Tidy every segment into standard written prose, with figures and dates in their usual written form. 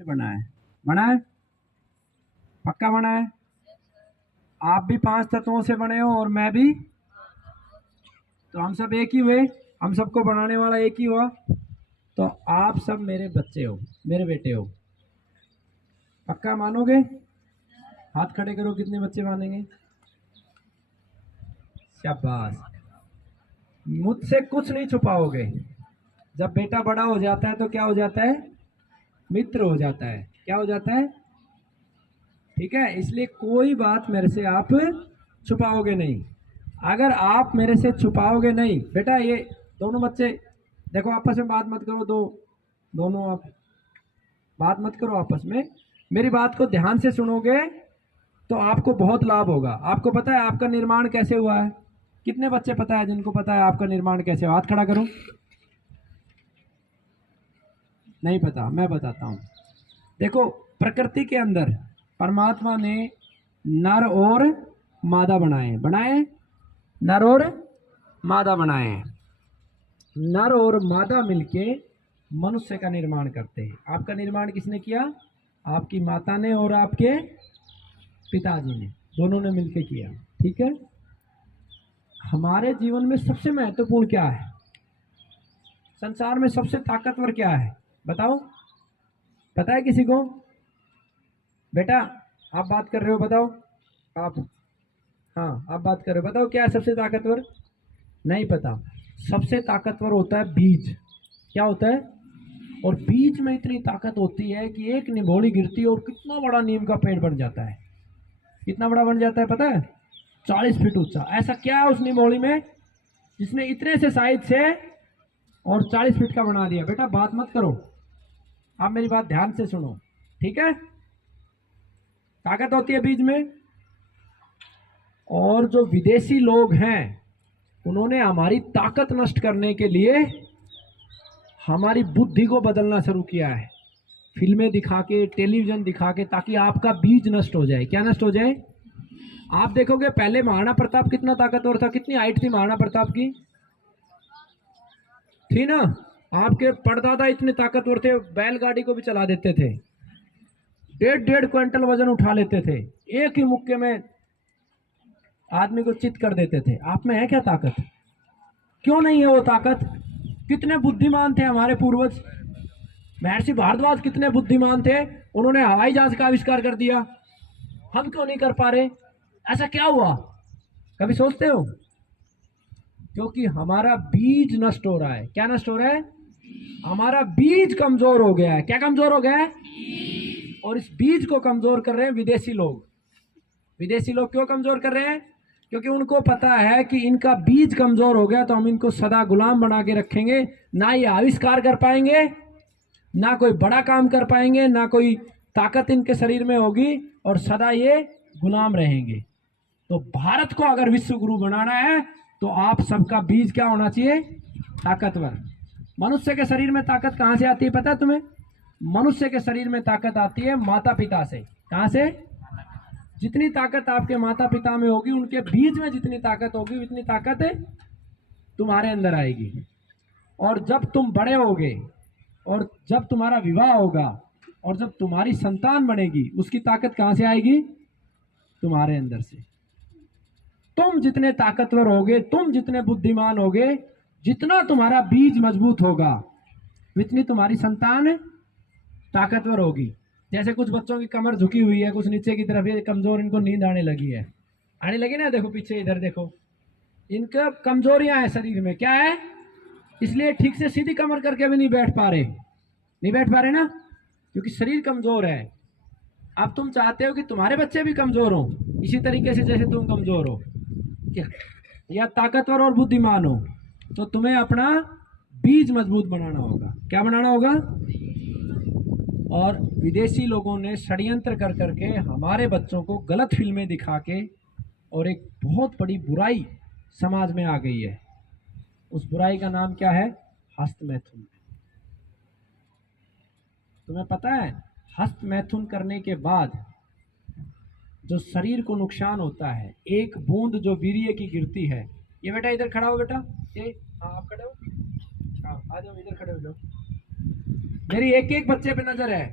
बना है? बना है? पक्का बना है? आप भी 5 तत्वों से बने हो और मैं भी, तो हम सब एक ही हुए। हम सबको बनाने वाला एक ही हुआ। तो आप सब मेरे बच्चे हो, मेरे बेटे हो। पक्का मानोगे? हाथ खड़े करो, कितने बच्चे मानेंगे? शाबाश। मुझसे कुछ नहीं छुपाओगे। जब बेटा बड़ा हो जाता है तो क्या हो जाता है? मित्र हो जाता है। क्या हो जाता है? ठीक है, इसलिए कोई बात मेरे से आप छुपाओगे नहीं। अगर आप मेरे से छुपाओगे नहीं, बेटा ये दोनों बच्चे देखो, आपस में बात मत करो। दोनों आप बात मत करो आपस में। मेरी बात को ध्यान से सुनोगे तो आपको बहुत लाभ होगा। आपको पता है आपका निर्माण कैसे हुआ है? कितने बच्चे पता है जिनको पता है आपका निर्माण कैसे हुआ? हाथ खड़ा करो। नहीं पता? मैं बताता हूँ। देखो, प्रकृति के अंदर परमात्मा ने नर और मादा बनाए बनाए नर और मादा बनाए हैं। नर और मादा मिलके मनुष्य का निर्माण करते हैं। आपका निर्माण किसने किया? आपकी माता ने और आपके पिताजी ने, दोनों ने मिलके किया। ठीक है। हमारे जीवन में सबसे महत्वपूर्ण क्या है? संसार में सबसे ताकतवर क्या है? बताओ। पता है किसी को? बेटा आप बात कर रहे हो, बताओ। आप, हाँ आप बात कर रहे हो, बताओ क्या है सबसे ताकतवर? नहीं पता। सबसे ताकतवर होता है बीज। क्या होता है? और बीज में इतनी ताकत होती है कि एक निभोली गिरती है और कितना बड़ा नीम का पेड़ बन जाता है। कितना बड़ा बन जाता है पता है? 40 फीट ऊंचा। ऐसा क्या है उस निभोली में जिसने इतने से साइज से और 40 फीट का बना दिया? बेटा बात मत करो, आप मेरी बात ध्यान से सुनो। ठीक है। ताकत होती है बीज में। और जो विदेशी लोग हैं उन्होंने हमारी ताकत नष्ट करने के लिए हमारी बुद्धि को बदलना शुरू किया है। फिल्में दिखा के, टेलीविजन दिखा के, ताकि आपका बीज नष्ट हो जाए। क्या नष्ट हो जाए? आप देखोगे पहले महाराणा प्रताप कितना ताकतवर था। कितनी हाइट थी महाराणा प्रताप की? थी ना? आपके परदादा इतने ताकतवर थे, बैलगाड़ी को भी चला देते थे। 1.5 क्विंटल वजन उठा लेते थे। एक ही मुक्के में आदमी को चित कर देते थे। आप में है क्या ताकत? क्यों नहीं है वो ताकत? कितने बुद्धिमान थे हमारे पूर्वज। महर्षि भारद्वाज कितने बुद्धिमान थे, उन्होंने हवाई जहाज का आविष्कार कर दिया। हम क्यों नहीं कर पा रहे? ऐसा क्या हुआ? कभी सोचते हो? क्योंकि हमारा बीज नष्ट हो रहा है। क्या नष्ट हो रहा है? हमारा बीज कमजोर हो गया है। क्या कमजोर हो गया है? और इस बीज को कमजोर कर रहे हैं विदेशी लोग। विदेशी लोग क्यों कमजोर कर रहे हैं? क्योंकि उनको पता है कि इनका बीज कमजोर हो गया तो हम इनको सदा गुलाम बना के रखेंगे। ना ये आविष्कार कर पाएंगे, ना कोई बड़ा काम कर पाएंगे, ना कोई ताकत इनके शरीर में होगी, और सदा ये गुलाम रहेंगे। तो भारत को अगर विश्व गुरु बनाना है तो आप सबका बीज क्या होना चाहिए? ताकतवर। मनुष्य के शरीर में ताकत कहां से आती है पता है तुम्हें? मनुष्य के शरीर में ताकत आती है माता पिता से। कहां से? जितनी ताकत आपके माता पिता में होगी, उनके बीज में जितनी ताकत होगी, उतनी ताकत तुम्हारे अंदर आएगी। और जब तुम बड़े होगे और जब तुम्हारा विवाह होगा और जब तुम्हारी संतान बनेगी, उसकी ताकत कहां से आएगी? तुम्हारे अंदर से। तुम जितने ताकतवर होगे, तुम जितने बुद्धिमान होगे, जितना तुम्हारा बीज मजबूत होगा, उतनी तुम्हारी संतान ताकतवर होगी। जैसे कुछ बच्चों की कमर झुकी हुई है, कुछ नीचे की तरफ, ये कमजोर, इनको नींद आने लगी है। आने लगी ना? देखो पीछे, इधर देखो, इनका कमजोरियां है शरीर में। क्या है? इसलिए ठीक से सीधी कमर करके भी नहीं बैठ पा रहे। नहीं बैठ पा रहे ना? क्योंकि शरीर कमजोर है। अब तुम चाहते हो कि तुम्हारे बच्चे भी कमजोर हो, इसी तरीके से जैसे तुम कमजोर हो, क्या या ताकतवर और बुद्धिमान हो, तो तुम्हें अपना बीज मजबूत बनाना होगा। क्या बनाना होगा? और विदेशी लोगों ने षड्यंत्र कर करके हमारे बच्चों को गलत फिल्में दिखा के, और एक बहुत बड़ी बुराई समाज में आ गई है। उस बुराई का नाम क्या है? हस्त मैथुन। तुम्हें पता है हस्त मैथुन करने के बाद जो शरीर को नुकसान होता है, एक बूंद जो वीर्य की गिरती है। ये बेटा इधर खड़ा हो, बेटा ये, हाँ आप खड़े हो, हाँ आ जाओ, इधर खड़े हो जाओ। मेरी एक एक बच्चे पे नजर है।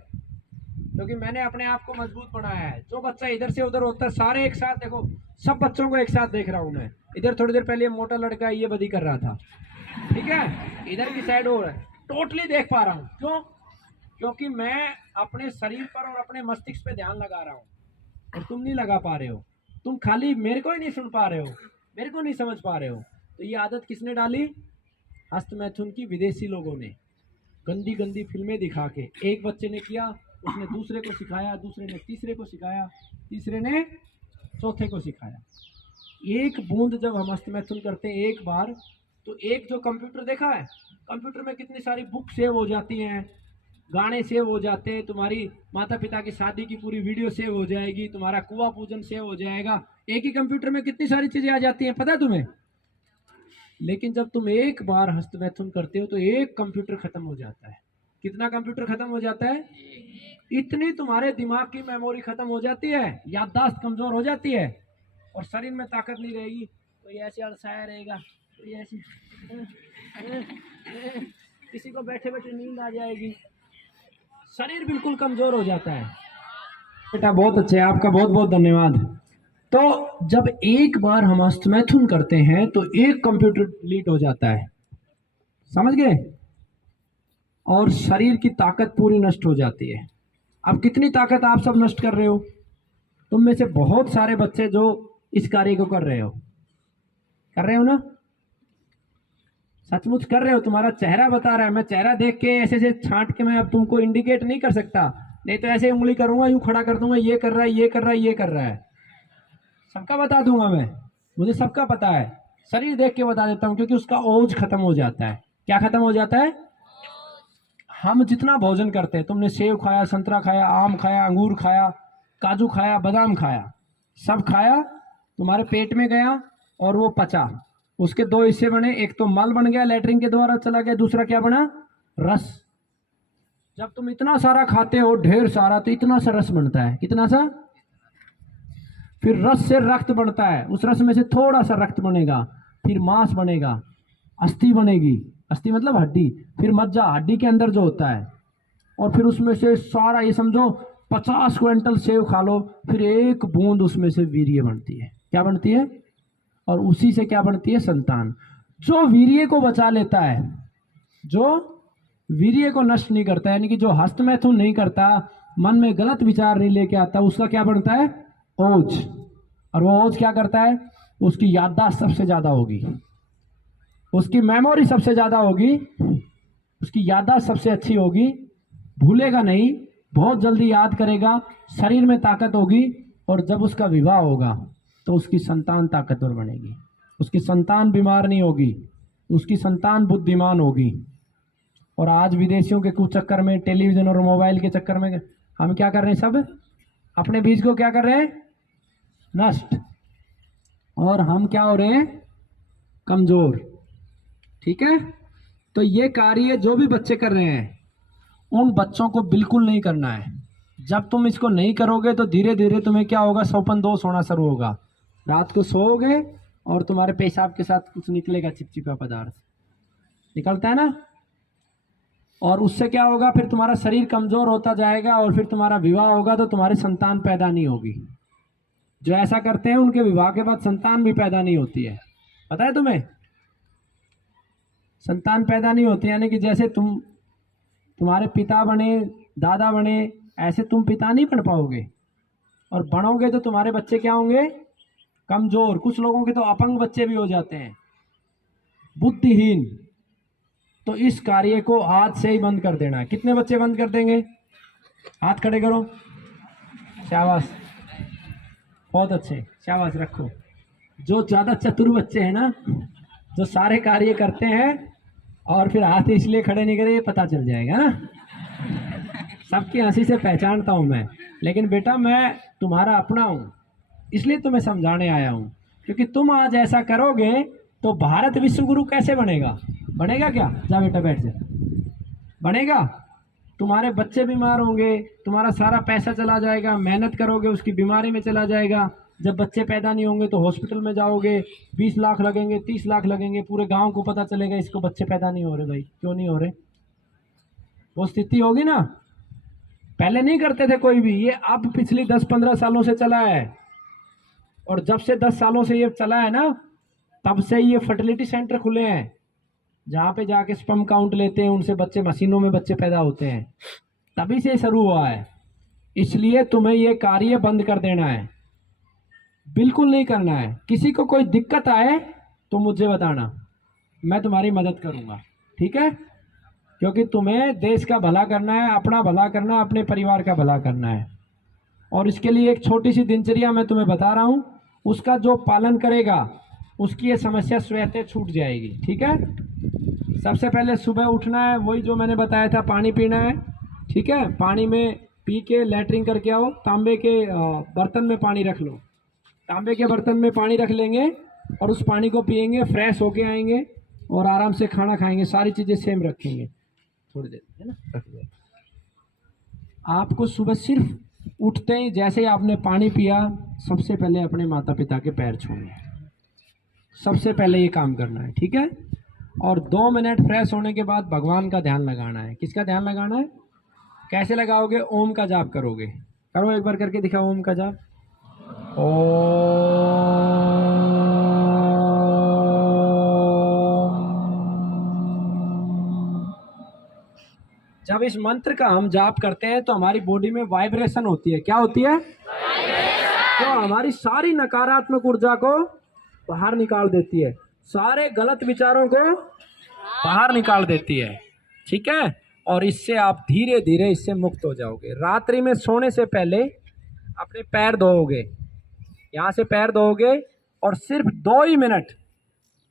क्योंकि मैंने अपने आप को मजबूत बनाया है। जो बच्चा इधर से उधर होता है सारे एक साथ देखो, सब बच्चों को एक साथ देख रहा हूँ मैं। इधर थोड़ी देर पहले मोटा लड़का ये बदी कर रहा था, ठीक है, इधर की साइड हो रहा है, टोटली देख पा रहा हूँ। क्यों? क्योंकि मैं अपने शरीर पर और अपने मस्तिष्क पे ध्यान लगा रहा हूँ, और तुम नहीं लगा पा रहे हो। तुम खाली मेरे को ही नहीं सुन पा रहे हो, मेरे को नहीं समझ पा रहे हो। तो ये आदत किसने डाली? हस्तमैथुन की विदेशी लोगों ने, गंदी गंदी फिल्में दिखा के। एक बच्चे ने किया, उसने दूसरे को सिखाया, दूसरे ने तीसरे को सिखाया, तीसरे ने चौथे को सिखाया। एक बूंद जब हम हस्तमैथुन करते हैं एक बार, तो एक जो कंप्यूटर देखा है, कंप्यूटर में कितनी सारी बुक सेव हो जाती हैं, गाने सेव हो जाते हैं, तुम्हारी माता पिता की शादी की पूरी वीडियो सेव हो जाएगी, तुम्हारा कुआं पूजन सेव हो जाएगा। एक ही कंप्यूटर में कितनी सारी चीजें आ जाती हैं, पता है तुम्हें? लेकिन जब तुम एक बार हस्तमैथुन करते हो तो एक कंप्यूटर खत्म हो जाता है। कितना कंप्यूटर खत्म हो जाता है? इतनी तुम्हारे दिमाग की मेमोरी खत्म हो जाती है, याददाश्त कमजोर हो जाती है, और शरीर में ताकत नहीं रहेगी। तो ये ऐसे अड़साया रहेगा, तो ये ऐसे किसी को बैठे बैठे नींद आ जाएगी, शरीर बिल्कुल कमजोर हो जाता है। बेटा बहुत अच्छे, आपका बहुत बहुत धन्यवाद। तो जब एक बार हम हस्तमैथुन करते हैं तो एक कंप्यूटर डिलीट हो जाता है, समझ गए? और शरीर की ताकत पूरी नष्ट हो जाती है। अब कितनी ताकत आप सब नष्ट कर रहे हो? तुम में से बहुत सारे बच्चे जो इस कार्य को कर रहे हो ना, सचमुच कर रहे हो। तुम्हारा चेहरा बता रहा है। मैं चेहरा देख के ऐसे ऐसे छांट के मैं अब तुमको इंडिकेट नहीं कर सकता, नहीं तो ऐसे उंगली करूंगा, यूं खड़ा कर दूंगा, ये कर रहा है, ये कर रहा है, ये कर रहा है, सबका बता दूंगा मैं। मुझे सबका पता है, शरीर देख के बता देता हूं, क्योंकि उसका ओज खत्म हो जाता है। क्या खत्म हो जाता है? हम जितना भोजन करते हैं, तुमने सेब खाया, संतरा खाया, आम खाया, अंगूर खाया, काजू खाया, बादाम खाया, सब खाया, तुम्हारे पेट में गया और वो पचा। उसके दो हिस्से बने, एक तो मल बन गया, लैट्रिन के द्वारा चला गया, दूसरा क्या बना? रस। जब तुम इतना सारा खाते हो, ढेर सारा, तो इतना सा रस बनता है। कितना सा? फिर रस से रक्त बनता है, उस रस में से थोड़ा सा रक्त बनेगा, फिर मांस बनेगा, अस्थि बनेगी, अस्थि मतलब हड्डी, फिर मज्जा, हड्डी के अंदर जो होता है, और फिर उसमें से सारा, ये समझो 50 क्विंटल सेव खा लो, फिर एक बूंद उसमें से वीर्य बनती है। क्या बनती है? और उसी से क्या बनती है? संतान। जो वीर्य को बचा लेता है, जो वीर्य को नष्ट नहीं करता, यानी कि जो हस्तमैथुन नहीं करता, मन में गलत विचार नहीं लेके आता, उसका क्या बनता है? ओज। और वो ओज क्या करता है? उसकी याददाश्त सबसे ज्यादा होगी, उसकी मेमोरी सबसे ज्यादा होगी, उसकी याददाश्त सबसे अच्छी होगी, भूलेगा नहीं, बहुत जल्दी याद करेगा, शरीर में ताकत होगी, और जब उसका विवाह होगा तो उसकी संतान ताकतवर बनेगी, उसकी संतान बीमार नहीं होगी, उसकी संतान बुद्धिमान होगी। और आज विदेशियों के कुछ चक्कर में, टेलीविजन और मोबाइल के चक्कर में हम क्या कर रहे हैं? सब अपने बीज को क्या कर रहे हैं? नष्ट। और हम क्या हो रहे हैं? कमजोर। ठीक है? तो ये कार्य जो भी बच्चे कर रहे हैं, उन बच्चों को बिल्कुल नहीं करना है। जब तुम इसको नहीं करोगे तो धीरे धीरे तुम्हें क्या होगा? सोपन दोष होना शुरू होगा। रात को सोओगे और तुम्हारे पेशाब के साथ कुछ निकलेगा, चिपचिपा पदार्थ निकलता है ना, और उससे क्या होगा? फिर तुम्हारा शरीर कमजोर होता जाएगा, और फिर तुम्हारा विवाह होगा तो तुम्हारी संतान पैदा नहीं होगी। जो ऐसा करते हैं उनके विवाह के बाद संतान भी पैदा नहीं होती है, पता है तुम्हें? संतान पैदा नहीं होती, यानी कि जैसे तुम्हारे पिता बने, दादा बने, ऐसे तुम पिता नहीं बन पाओगे, और बनोगे तो तुम्हारे बच्चे क्या होंगे? कमजोर। कुछ लोगों के तो अपंग बच्चे भी हो जाते हैं, बुद्धिहीन। तो इस कार्य को आज से ही बंद कर देना है। कितने बच्चे बंद कर देंगे? हाथ खड़े करो। शाबाश, बहुत अच्छे, शाबाश रखो। जो ज्यादा चतुर बच्चे हैं ना, जो सारे कार्य करते हैं और फिर हाथ इसलिए खड़े नहीं करे, पता चल जाएगा ना। सबकी हंसी से पहचानता हूं मैं, लेकिन बेटा मैं तुम्हारा अपना हूं, इसलिए तुम्हें समझाने आया हूं। क्योंकि तुम आज ऐसा करोगे तो भारत विश्व गुरु कैसे बनेगा? बनेगा क्या? जा बेटा बैठ जा। बनेगा? तुम्हारे बच्चे बीमार होंगे, तुम्हारा सारा पैसा चला जाएगा, मेहनत करोगे उसकी बीमारी में चला जाएगा। जब बच्चे पैदा नहीं होंगे तो हॉस्पिटल में जाओगे, 20 लाख लगेंगे, 30 लाख लगेंगे, पूरे गांव को पता चलेगा इसको बच्चे पैदा नहीं हो रहे। भाई क्यों नहीं हो रहे? वो स्थिति होगी ना। पहले नहीं करते थे कोई भी, ये अब पिछली 10-15 सालों से चला है। और जब से 10 सालों से ये चला है ना, तब से ये फर्टिलिटी सेंटर खुले हैं, जहाँ पे जाके स्पर्म काउंट लेते हैं, उनसे बच्चे, मशीनों में बच्चे पैदा होते हैं, तभी से शुरू हुआ है। इसलिए तुम्हें ये कार्य बंद कर देना है, बिल्कुल नहीं करना है। किसी को कोई दिक्कत आए तो मुझे बताना, मैं तुम्हारी मदद करूंगा, ठीक है? क्योंकि तुम्हें देश का भला करना है, अपना भला करना है, अपने परिवार का भला करना है। और इसके लिए एक छोटी सी दिनचर्या मैं तुम्हें बता रहा हूँ, उसका जो पालन करेगा उसकी ये समस्या स्वतः छूट जाएगी, ठीक है? सबसे पहले सुबह उठना है, वही जो मैंने बताया था, पानी पीना है, ठीक है? पानी में पी के लैट्रिन करके आओ, तांबे के बर्तन में पानी रख लो, तांबे के बर्तन में पानी रख लेंगे और उस पानी को पियेंगे, फ्रेश होके आएंगे और आराम से खाना खाएंगे, सारी चीज़ें सेम रखेंगे। थोड़ी देर है ना, रख दो। आपको सुबह सिर्फ उठते ही जैसे ही आपने पानी पिया, सबसे पहले अपने माता पिता के पैर छूने, सबसे पहले ये काम करना है, ठीक है? और 2 मिनट फ्रेश होने के बाद भगवान का ध्यान लगाना है। किसका ध्यान लगाना है? कैसे लगाओगे? ओम का जाप करोगे। करो एक बार करके दिखाओ ओम का जाप। जब इस मंत्र का हम जाप करते हैं तो हमारी बॉडी में वाइब्रेशन होती है। क्या होती है? तो हमारी सारी नकारात्मक ऊर्जा को बाहर निकाल देती है, सारे गलत विचारों को बाहर निकाल देती है, ठीक है? और इससे आप धीरे धीरे इससे मुक्त हो जाओगे। रात्रि में सोने से पहले अपने पैर धोओगे, यहाँ से पैर धोओगे और सिर्फ 2 ही मिनट,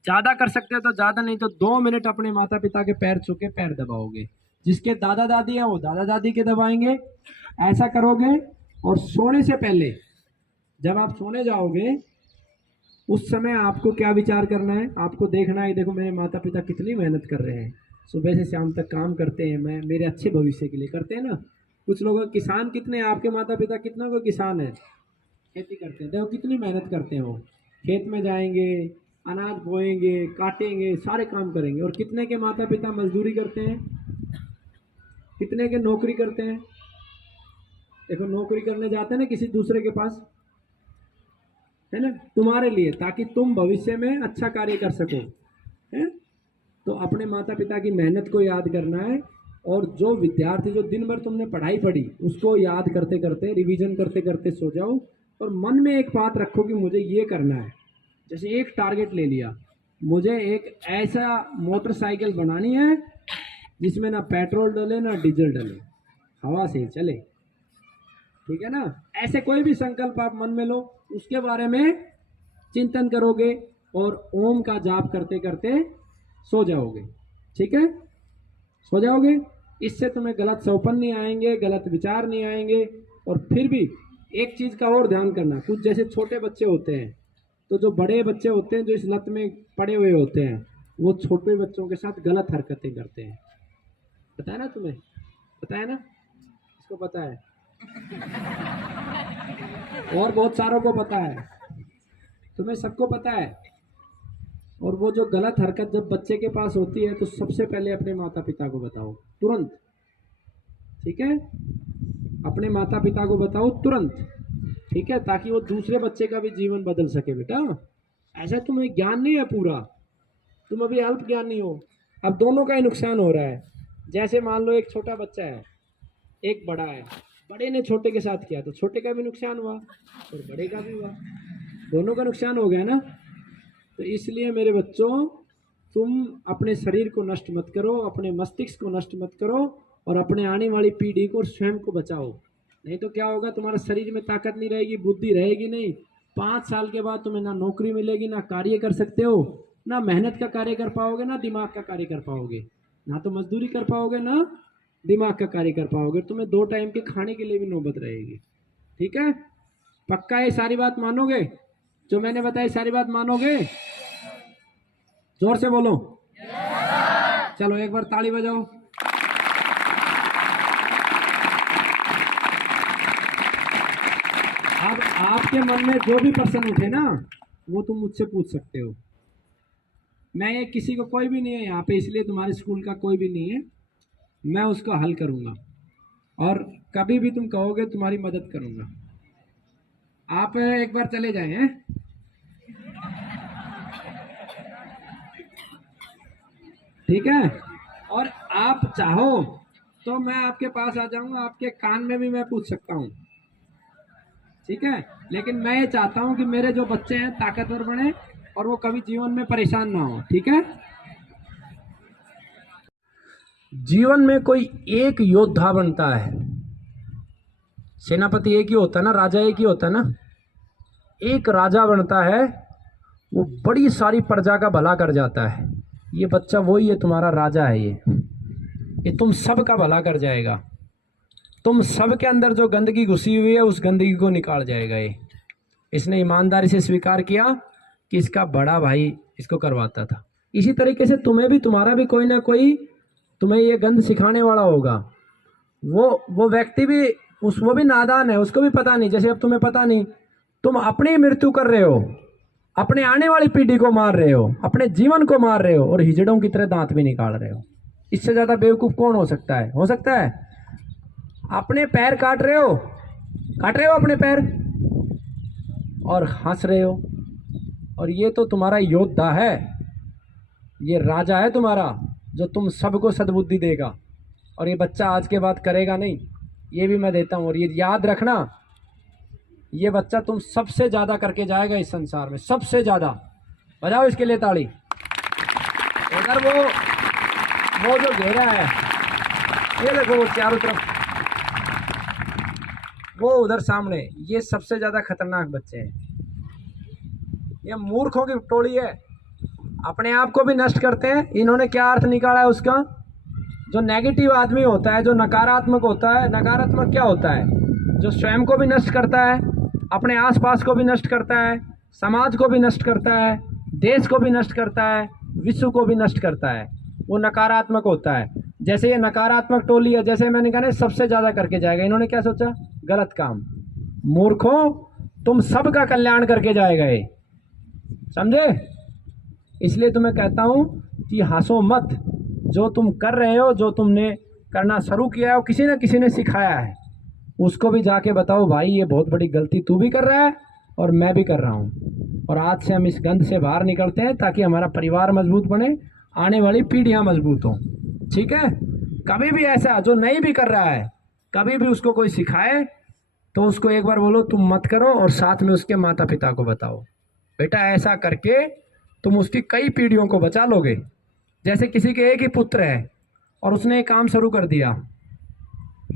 ज़्यादा कर सकते हो तो ज़्यादा, नहीं तो 2 मिनट अपने माता पिता के पैर छू के पैर दबाओगे। जिसके दादा दादी हैं वो दादा दादी के दबाएंगे। ऐसा करोगे और सोने से पहले जब आप सोने जाओगे उस समय आपको क्या विचार करना है? आपको देखना है, देखो मेरे माता पिता कितनी मेहनत कर रहे हैं, सुबह से शाम तक काम करते हैं, मैं मेरे अच्छे भविष्य के लिए करते हैं ना। कुछ लोग किसान कितने, आपके माता पिता कितना को किसान है, खेती करते हैं, देखो कितनी मेहनत करते हैं। वो खेत में जाएंगे, अनाज बोएंगे, काटेंगे, सारे काम करेंगे। और कितने के माता पिता मजदूरी करते हैं, कितने के नौकरी करते हैं। देखो नौकरी करने जाते हैं ना किसी दूसरे के पास, है ना, तुम्हारे लिए, ताकि तुम भविष्य में अच्छा कार्य कर सको, है? तो अपने माता पिता की मेहनत को याद करना है। और जो विद्यार्थी, जो दिन भर तुमने पढ़ाई पढ़ी, उसको याद करते करते, रिवीजन करते करते सो जाओ। और मन में एक बात रखो कि मुझे ये करना है। जैसे एक टारगेट ले लिया, मुझे एक ऐसा मोटरसाइकिल बनानी है जिसमें ना पेट्रोल डले ना डीजल डले, हवा से चले, ठीक है ना? ऐसे कोई भी संकल्प आप मन में लो, उसके बारे में चिंतन करोगे और ओम का जाप करते करते सो जाओगे, ठीक है? सो जाओगे। इससे तुम्हें गलत सपने नहीं आएंगे, गलत विचार नहीं आएंगे। और फिर भी एक चीज़ का और ध्यान करना, कुछ जैसे छोटे बच्चे होते हैं, तो जो बड़े बच्चे होते हैं जो इस लत में पड़े हुए होते हैं, वो छोटे बच्चों के साथ गलत हरकतें करते हैं। पता है ना तुम्हें? पता है ना? इसको पता है और बहुत सारों को पता है, तुम्हें सबको पता है। और वो जो गलत हरकत जब बच्चे के पास होती है तो सबसे पहले अपने माता पिता को बताओ तुरंत, ठीक है? अपने माता पिता को बताओ तुरंत, ठीक है? ताकि वो दूसरे बच्चे का भी जीवन बदल सके। बेटा ऐसा तुम्हें ज्ञान नहीं है पूरा, तुम अभी अल्प ज्ञानी हो। अब दोनों का ही नुकसान हो रहा है। जैसे मान लो एक छोटा बच्चा है, एक बड़ा है, बड़े ने छोटे के साथ किया तो छोटे का भी नुकसान हुआ और बड़े का भी हुआ, दोनों का नुकसान हो गया ना। तो इसलिए मेरे बच्चों, तुम अपने शरीर को नष्ट मत करो, अपने मस्तिष्क को नष्ट मत करो और अपने आने वाली पीढ़ी को और स्वयं को बचाओ। नहीं तो क्या होगा, तुम्हारे शरीर में ताकत नहीं रहेगी, बुद्धि रहेगी नहीं। 5 साल के बाद तुम्हें ना नौकरी मिलेगी, ना कार्य कर सकते हो, ना मेहनत का कार्य कर पाओगे, ना दिमाग का कार्य कर पाओगे, ना तो मजदूरी कर पाओगे, ना दिमाग का कार्य कर पाओगे। तुम्हें 2 टाइम के खाने के लिए भी नौबत रहेगी, ठीक है? पक्का ये सारी बात मानोगे? जो मैंने बताई सारी बात मानोगे? जोर से बोलो। चलो एक बार ताली बजाओ। अब आपके मन में जो भी प्रश्न उठे ना, वो तुम मुझसे पूछ सकते हो। मैं ये किसी को, कोई भी नहीं है यहाँ पे, इसलिए तुम्हारे स्कूल का कोई भी नहीं है, मैं उसको हल करूँगा। और कभी भी तुम कहोगे तुम्हारी मदद करूंगा। आप एक बार चले जाएं हैं? ठीक है। और आप चाहो तो मैं आपके पास आ जाऊंगा, आपके कान में भी मैं पूछ सकता हूँ। ठीक है। लेकिन मैं ये चाहता हूँ कि मेरे जो बच्चे हैं ताकतवर बने और वो कभी जीवन में परेशान ना हो। ठीक है। जीवन में कोई एक योद्धा बनता है। सेनापति एक ही होता है ना, राजा एक ही होता है ना। एक राजा बनता है, वो बड़ी सारी प्रजा का भला कर जाता है। ये बच्चा वही है, तुम्हारा राजा है। ये तुम सब का भला कर जाएगा। तुम सब के अंदर जो गंदगी घुसी हुई है उस गंदगी को निकाल जाएगा। ये इसने ईमानदारी से स्वीकार किया कि इसका बड़ा भाई इसको करवाता था। इसी तरीके से तुम्हें भी, तुम्हारा भी कोई ना कोई तुम्हें ये गंध सिखाने वाला होगा। वो व्यक्ति भी वो भी नादान है, उसको भी पता नहीं। जैसे अब तुम्हें पता नहीं, तुम अपनी मृत्यु कर रहे हो, अपने आने वाली पीढ़ी को मार रहे हो, अपने जीवन को मार रहे हो और हिजड़ों की तरह दांत भी निकाल रहे हो। इससे ज्यादा बेवकूफ कौन हो सकता है? हो सकता है? अपने पैर काट रहे हो अपने पैर और हंस रहे हो। और ये तो तुम्हारा योद्धा है, ये राजा है तुम्हारा, जो तुम सबको सद्बुद्धि देगा। और ये बच्चा आज के बाद करेगा नहीं, ये भी मैं देता हूँ। और ये याद रखना, ये बच्चा तुम सबसे ज़्यादा करके जाएगा इस संसार में, सबसे ज़्यादा। बजाओ इसके लिए ताली। उधर वो जो घेरा है, ये देखो, वो चारों तरफ, वो उधर सामने, ये सबसे ज़्यादा खतरनाक बच्चे हैं। ये मूर्खों की टोली है, अपने आप को भी नष्ट करते हैं। इन्होंने क्या अर्थ निकाला है उसका? जो नेगेटिव आदमी होता है, जो नकारात्मक होता है, नकारात्मक क्या होता है? जो स्वयं को भी नष्ट करता है, अपने आसपास को भी नष्ट करता है, समाज को भी नष्ट करता है, देश को भी नष्ट करता है, विश्व को भी नष्ट करता है, वो नकारात्मक होता है। जैसे ये नकारात्मक टोली है, जैसे मैंने कहा सबसे ज़्यादा करके जाएगा। इन्होंने क्या सोचा? गलत काम। मूर्खों, तुम सबका कल्याण करके जाएगा ये, समझे? इसलिए तुम्हें कहता हूँ कि हंसो मत। जो तुम कर रहे हो, जो तुमने करना शुरू किया है, वो किसी न किसी ने सिखाया है। उसको भी जाके बताओ, भाई ये बहुत बड़ी गलती तू भी कर रहा है और मैं भी कर रहा हूँ। और आज से हम इस गंध से बाहर निकलते हैं ताकि हमारा परिवार मजबूत बने, आने वाली पीढ़ियाँ मजबूत हों। ठीक है। कभी भी ऐसा जो नहीं भी कर रहा है, कभी भी उसको कोई सिखाए तो उसको एक बार बोलो तुम मत करो, और साथ में उसके माता पिता को बताओ, बेटा ऐसा करके तुम उसकी कई पीढ़ियों को बचा लोगे। जैसे किसी के एक ही पुत्र है और उसने एक काम शुरू कर दिया,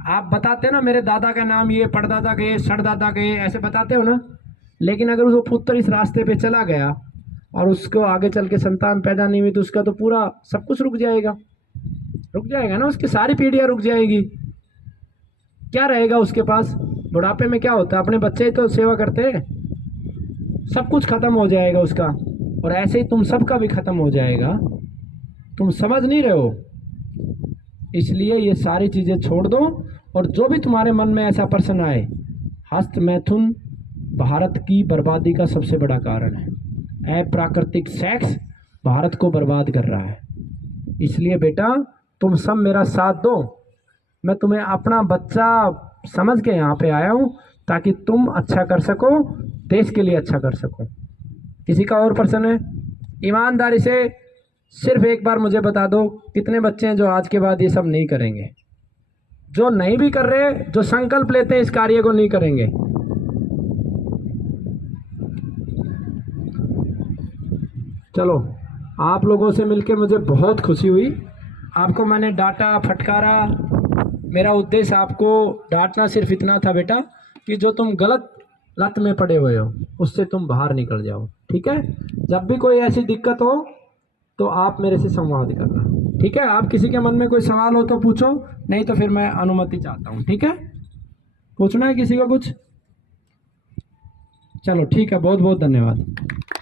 आप बताते ना मेरे दादा का नाम ये, परदादा के, सड़दादा के, ऐसे बताते हो ना। लेकिन अगर वो पुत्र इस रास्ते पे चला गया और उसको आगे चल के संतान पैदा नहीं हुई तो उसका तो पूरा सब कुछ रुक जाएगा ना, उसकी सारी पीढ़ियाँ रुक जाएगी। क्या रहेगा उसके पास? बुढ़ापे में क्या होता है? अपने बच्चे ही तो सेवा करते हैं, सब कुछ खत्म हो जाएगा उसका। और ऐसे ही तुम सबका भी खत्म हो जाएगा। तुम समझ नहीं रहे हो, इसलिए ये सारी चीज़ें छोड़ दो। और जो भी तुम्हारे मन में ऐसा प्रश्न आए, हस्त मैथुन भारत की बर्बादी का सबसे बड़ा कारण है। अप्राकृतिक सेक्स भारत को बर्बाद कर रहा है। इसलिए बेटा तुम सब मेरा साथ दो। मैं तुम्हें अपना बच्चा समझ के यहाँ पे आया हूँ ताकि तुम अच्छा कर सको, देश के लिए अच्छा कर सको। किसी का और प्रश्न है? ईमानदारी से सिर्फ एक बार मुझे बता दो, कितने बच्चे हैं जो आज के बाद ये सब नहीं करेंगे? जो नहीं भी कर रहे, जो संकल्प लेते हैं इस कार्य को नहीं करेंगे। चलो, आप लोगों से मिलके मुझे बहुत खुशी हुई। आपको मैंने डांटा, फटकारा। मेरा उद्देश्य आपको डांटना सिर्फ इतना था बेटा कि जो तुम गलत लत में पड़े हुए हो उससे तुम बाहर निकल जाओ। ठीक है। जब भी कोई ऐसी दिक्कत हो तो आप मेरे से संवाद करना। ठीक है। आप किसी के मन में कोई सवाल हो तो पूछो, नहीं तो फिर मैं अनुमति चाहता हूँ। ठीक है। पूछना है किसी को कुछ? चलो ठीक है, बहुत बहुत धन्यवाद।